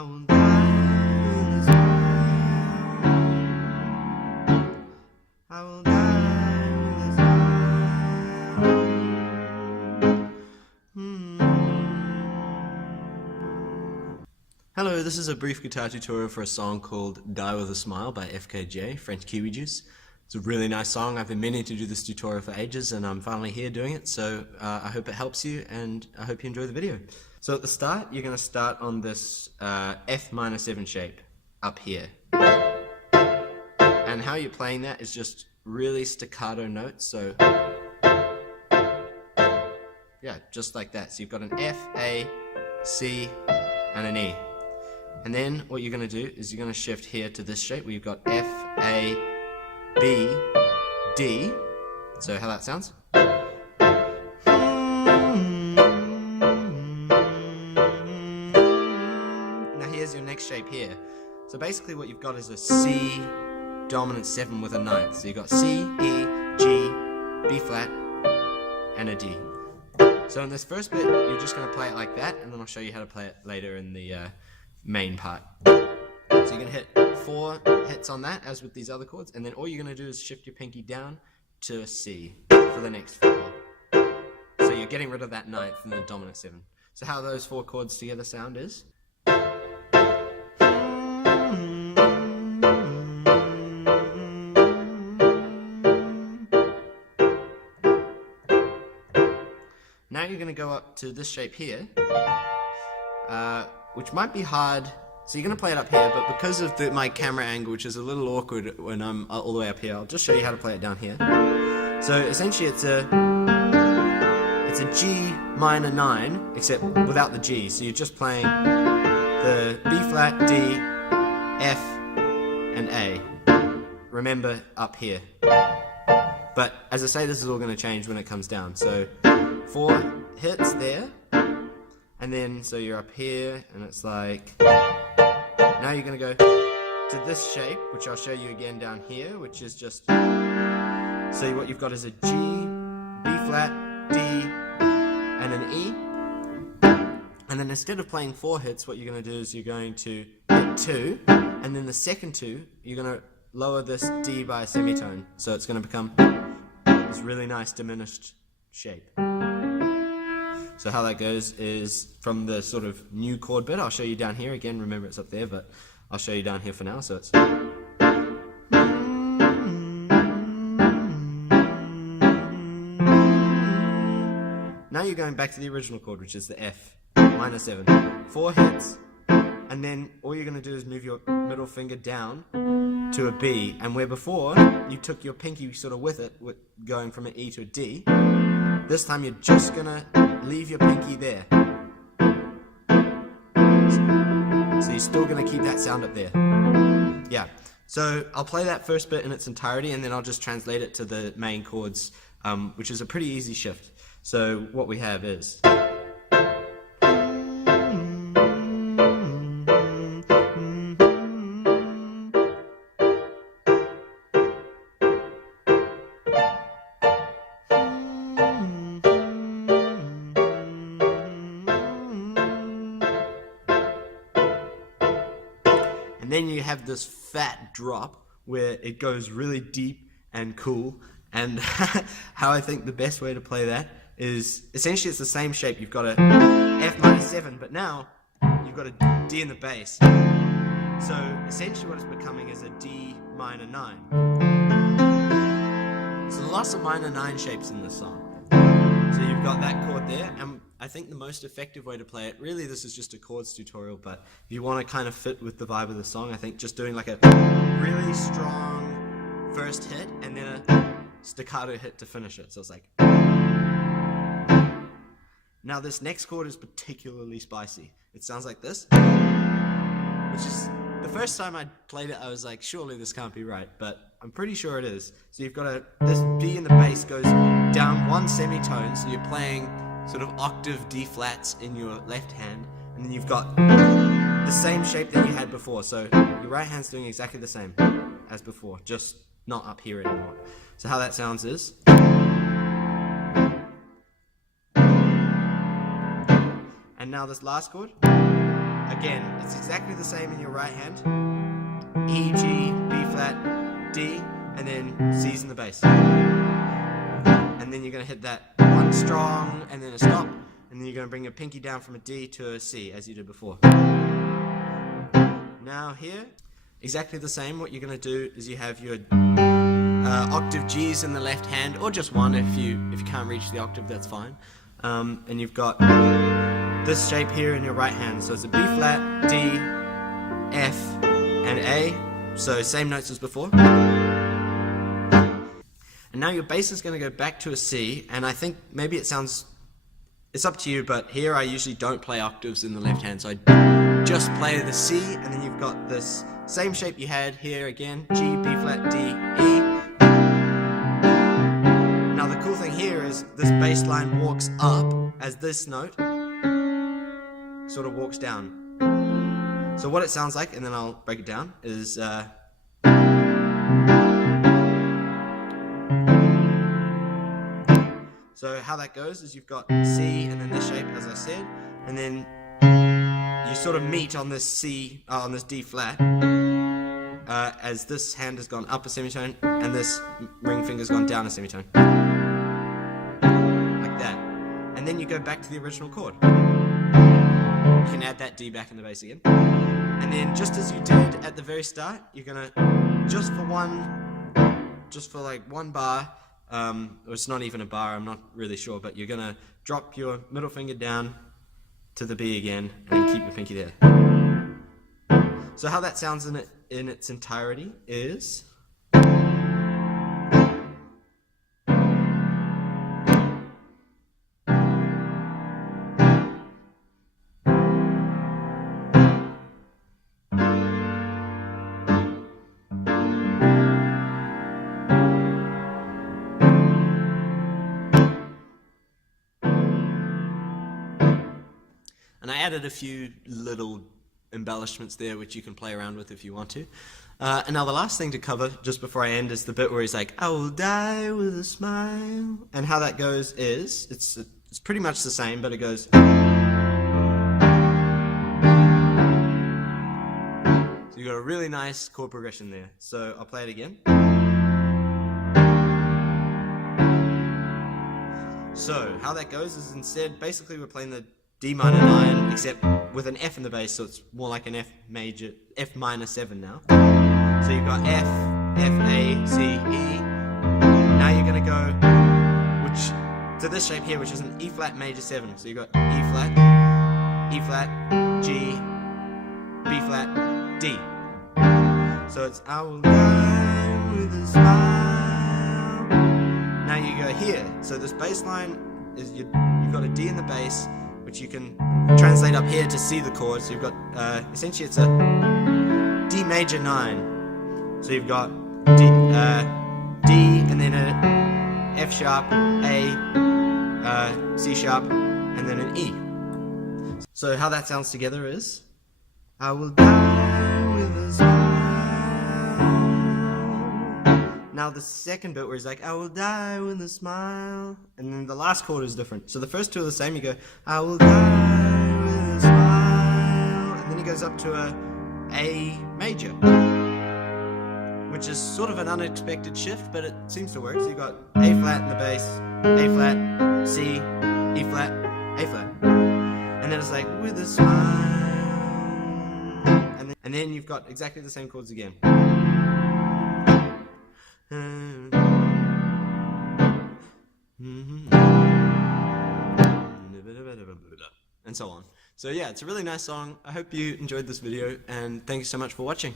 I will die in this wild. I will die in this wild. Hello, this is a brief guitar tutorial for a song called Die With A Smile by FKJ, French Kiwi Juice. It's a really nice song. I've been meaning to do this tutorial for ages and I'm finally here doing it, so I hope it helps you and I hope you enjoy the video. So at the start, you're going to start on this F minor 7 shape up here. And how you're playing that is just really staccato notes, so yeah, just like that. So you've got an F, A, C, and an E. And then what you're going to do is you're going to shift here to this shape where you've got F, A, B, D. So how that sounds? Now here's your next shape here. So basically what you've got is a C dominant 7 with a ninth. So you've got C, E, G, B flat, and a D. So in this first bit, you're just going to play it like that, and then I'll show you how to play it later in the main part. So you're going to hit 4 hits on that, as with these other chords, and then all you're going to do is shift your pinky down to a C for the next 4. So you're getting rid of that ninth and the dominant 7. So how those 4 chords together sound is... Now you're going to go up to this shape here, which might be hard. So you're going to play it up here, but because of my camera angle, which is a little awkward when I'm all the way up here, I'll just show you how to play it down here. So essentially it's a G minor 9, except without the G. So you're just playing the B flat, D, F, and A. Remember, up here. But as I say, this is all going to change when it comes down. So 4 hits there, and then so you're up here, and it's like, now you're going to go to this shape, which I'll show you again down here, which is just, so what you've got is a G, B flat, D, and an E, and then instead of playing 4 hits, what you're going to do is you're going to hit 2, and then the second 2, you're going to lower this D by a semitone, so it's going to become this really nice diminished shape. So how that goes is from the sort of new chord bit. I'll show you down here again. Remember it's up there, but I'll show you down here for now. So it's now you're going back to the original chord, which is the F minor 7. 4 hits, and then all you're going to do is move your middle finger down to a B, and where before you took your pinky sort of with it, going from an E to a D, this time you're just going to leave your pinky there. So you're still going to keep that sound up there. Yeah. So I'll play that first bit in its entirety and then I'll just translate it to the main chords, which is a pretty easy shift. So what we have is... And then you have this fat drop where it goes really deep and cool, and how I think the best way to play that is, essentially it's the same shape. You've got a F minor 7, but now you've got a D in the bass. So essentially what it's becoming is a D minor 9. So lots of minor 9 shapes in this song. So you've got that chord there, and I think the most effective way to play it, really this is just a chords tutorial, but if you want to kind of fit with the vibe of the song, I think just doing like a really strong first hit and then a staccato hit to finish it. So it's like... Now this next chord is particularly spicy. It sounds like this, which is, the first time I played it I was like, surely this can't be right, but I'm pretty sure it is. So you've got this B in the bass goes down 1 semitone, so you're playing sort of octave D flats in your left hand, and then you've got the same shape that you had before. So your right hand's doing exactly the same as before, just not up here anymore. So how that sounds is... And now this last chord, again, it's exactly the same in your right hand. E, G, B flat, D, and then C's in the bass. And then you're going to hit that one strong, and then a stop, and then you're going to bring your pinky down from a D to a C, as you did before. Now here, exactly the same. What you're going to do is you have your octave G's in the left hand, or just one if you can't reach the octave, that's fine. And you've got this shape here in your right hand. So it's a B flat, D, F, and A. So same notes as before. And now your bass is going to go back to a C, and I think maybe it's up to you, but here I usually don't play octaves in the left hand, so I just play the C, and then you've got this same shape you had here again, G, B flat, D, E. Now the cool thing here is this bass line walks up as this note sort of walks down. So what it sounds like, and then I'll break it down, is so how that goes is you've got C and then this shape, as I said, and then you sort of meet on this C, on this D flat, as this hand has gone up a semitone and this ring finger's gone down a semitone. Like that. And then you go back to the original chord. You can add that D back in the bass again. And then just as you did at the very start, you're gonna, just for like one bar, or it's not even a bar, I'm not really sure, but you're gonna drop your middle finger down to the B again and keep your pinky there. So how that sounds in its entirety is and I added a few little embellishments there which you can play around with if you want to. And now the last thing to cover just before I end is the bit where he's like, I will die with a smile. And how that goes is, it's pretty much the same, but it goes. So you've got a really nice chord progression there. So I'll play it again. So how that goes is instead, basically we're playing the D minor 9, except with an F in the bass, so it's more like an F minor 7 now. So you've got F, A, C, E. Now you're going to go to this shape here, which is an E flat major 7. So you've got E flat, G, B flat, D. So it's I will die with a smile. Now you go here. So this bass line is you've got a D in the bass, which you can translate up here to see the chord. So you've got, essentially it's a D major 9. So you've got D and then a F sharp, A, C sharp, and then an E. So how that sounds together is, I will die with a smile. Now the second bit where he's like, I will die with a smile, and then the last chord is different. So the first two are the same. You go, I will die with a smile, and then he goes up to a major, which is sort of an unexpected shift, but it seems to work. So you got A flat in the bass, A flat, C, E flat, A flat, and then it's like with a smile, and then you've got exactly the same chords again. And so on. So yeah, it's a really nice song. I hope you enjoyed this video, and thank you so much for watching.